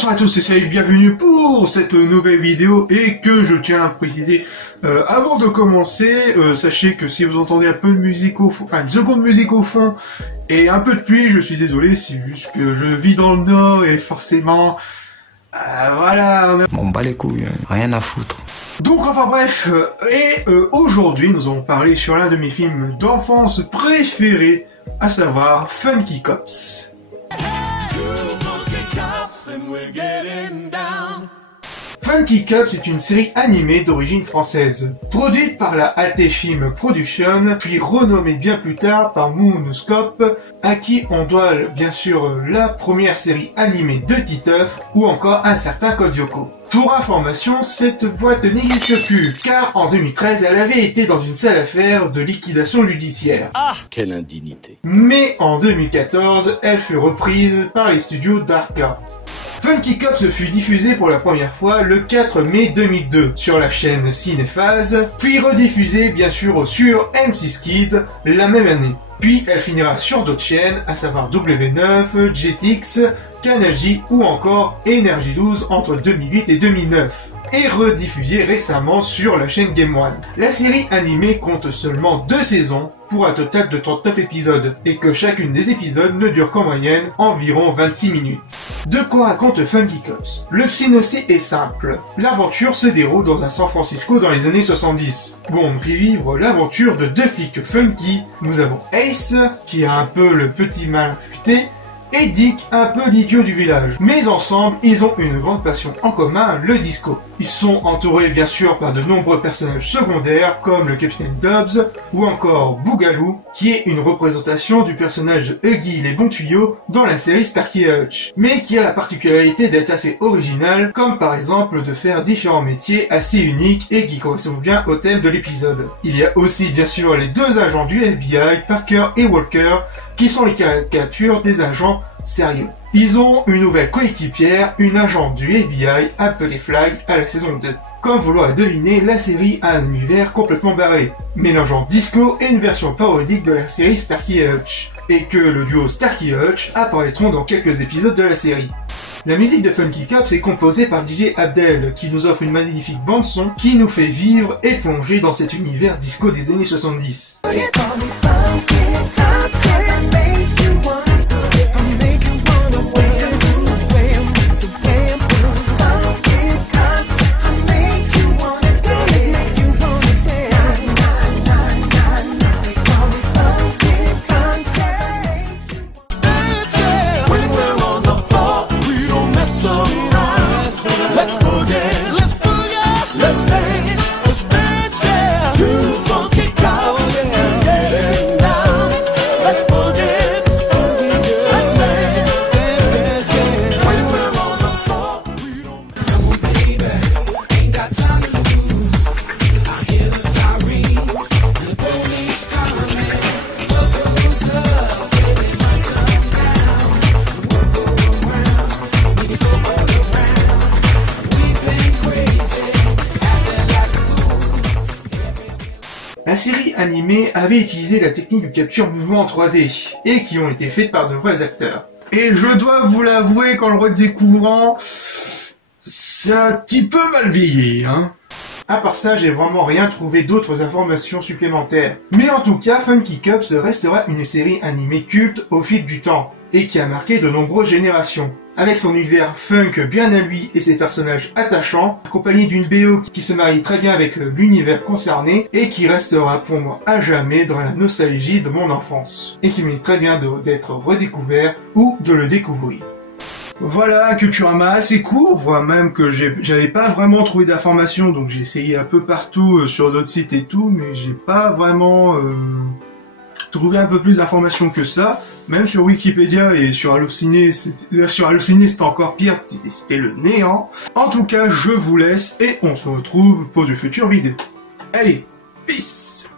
Bonsoir à tous et salut, bienvenue pour cette nouvelle vidéo et que je tiens à préciser avant de commencer, sachez que si vous entendez un peu de musique au fond, enfin une seconde musique au fond et un peu de pluie, je suis désolé, c'est juste que je vis dans le nord et forcément, voilà. On bat les couilles, rien à foutre. Donc enfin bref, aujourd'hui nous allons parler sur l'un de mes films d'enfance préférés, à savoir Funky Cops. Funky Cops est une série animée d'origine française, produite par la AT Film Production, puis renommée bien plus tard par Moonscope, à qui on doit bien sûr la première série animée de Titeuf, ou encore un certain Code Lyoko. Pour information, cette boîte n'existe plus, car en 2013, elle avait été dans une sale affaire de liquidation judiciaire. Ah, quelle indignité. Mais en 2014, elle fut reprise par les studios d'Arca. Funky Cops fut diffusé pour la première fois le 4 mai 2002 sur la chaîne Cinéphase, puis rediffusé bien sûr sur M6 Kids la même année. Puis elle finira sur d'autres chaînes, à savoir W9, Jetix, Canal J ou encore Énergie 12 entre 2008 et 2009. Et rediffusée récemment sur la chaîne Game One. La série animée compte seulement 2 saisons, pour un total de 39 épisodes, et que chacune des épisodes ne dure qu'en moyenne environ 26 minutes. De quoi raconte Funky Cops? Le synopsis est simple. L'aventure se déroule dans un San Francisco dans les années 70, où on fait vivre l'aventure de 2 flics funky. Nous avons Ace, qui a un peu le petit mal futé, et Dick, un peu l'idiot du village. Mais ensemble, ils ont une grande passion en commun, le disco. Ils sont entourés bien sûr par de nombreux personnages secondaires comme le capitaine Dobbs ou encore Boogaloo, qui est une représentation du personnage Huggy les bons tuyaux dans la série Starkey Hutch, mais qui a la particularité d'être assez original, comme par exemple de faire différents métiers assez uniques et qui correspondent bien au thème de l'épisode. Il y a aussi bien sûr les 2 agents du FBI, Parker et Walker, qui sont les caricatures des agents sérieux. Ils ont une nouvelle coéquipière, une agente du FBI appelée Flag à la saison 2. Comme vous l'aurez deviné, la série a un univers complètement barré, mélangeant disco et une version parodique de la série Starkey Hutch, et que le duo Starkey Hutch apparaîtront dans quelques épisodes de la série. La musique de Funky Cops est composée par DJ Abdel, qui nous offre une magnifique bande-son qui nous fait vivre et plonger dans cet univers disco des années 70. La série animée avait utilisé la technique de capture mouvement en 3D, et qui ont été faites par de vrais acteurs. Et je dois vous l'avouer, qu'en le redécouvrant, c'est un petit peu mal vieilli, hein. À part ça, j'ai vraiment rien trouvé d'autres informations supplémentaires. Mais en tout cas, Funky Cops restera une série animée culte au fil du temps, et qui a marqué de nombreuses générations. Avec son univers funk bien à lui et ses personnages attachants, accompagné d'une BO qui se marie très bien avec l'univers concerné et qui restera pour moi à jamais dans la nostalgie de mon enfance, et qui mérite très bien d'être redécouvert ou de le découvrir. Voilà, Culturama assez court, voire même que j'avais pas vraiment trouvé d'informations, donc j'ai essayé un peu partout sur d'autres sites et tout, mais j'ai pas vraiment trouvé un peu plus d'informations que ça. Même sur Wikipédia et sur Allociné, c'était encore pire, c'était le néant. En tout cas, je vous laisse et on se retrouve pour de futures vidéos. Allez, peace!